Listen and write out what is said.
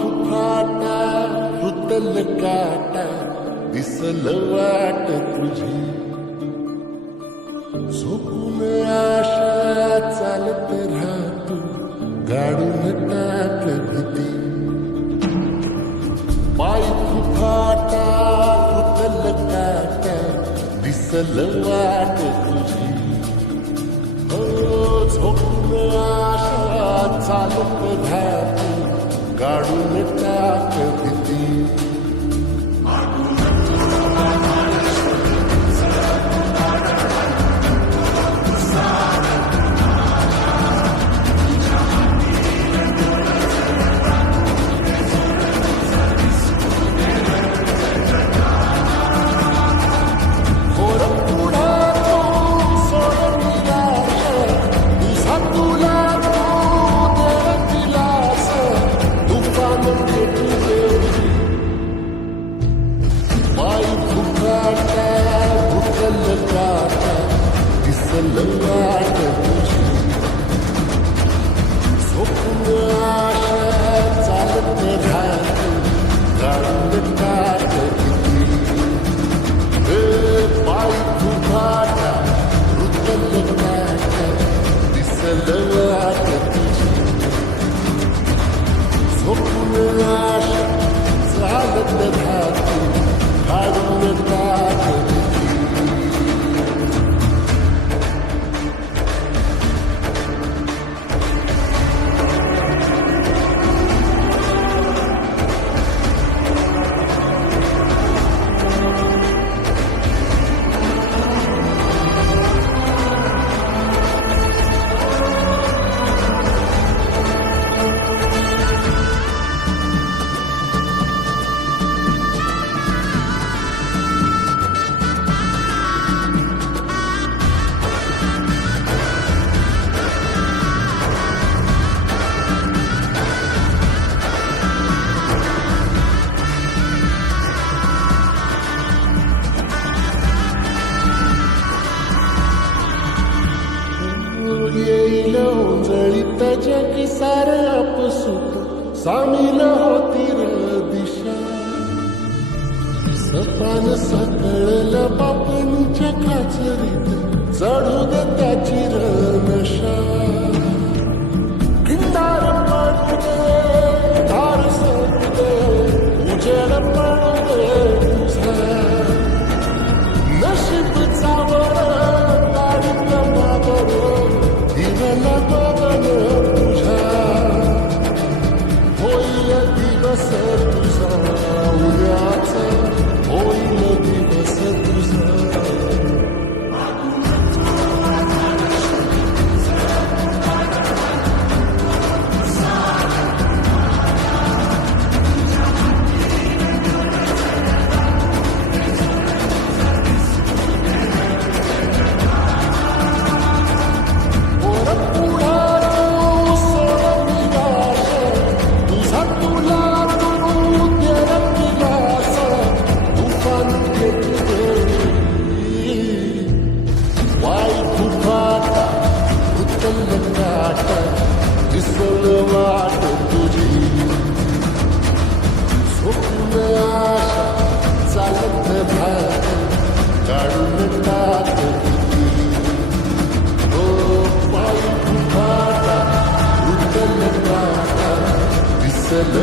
फुफाटा रुतल काटा दिसल वाट तुझी झोपून आशा चालत राहतो गाडून टाक भीती पाय फुफाटा रुतल काटा दिसल वाट तुझी झोपून आशा चालत राहतो गाडून टाक भीती वाट तुझी झोपून आशा चालत राहतो गाडून टाक भीती पाय फुफाटा रुतल काटा दिसल वाट तुझी झोपून आशा चालत राहतो गाडून टाक येईल ओंजळीत जग सारं आपसुक सामील होतील दिशा सपान सकळलं बापणीच्या खाचरीत चढू दे त्याची नशा किंदार पडू दे दार सोडू दे उजेड पडू दे तुझा नशीब चावड गाडीत मागड दिवला बघन तुझा होईल दिवस तुझा उद्याचा होईल दिवस तुझा दिसल वाट तुझी झोपून आशा चालत राहतो गाडून टाक भीती पाय फुफाटा रुतल काटा दिसल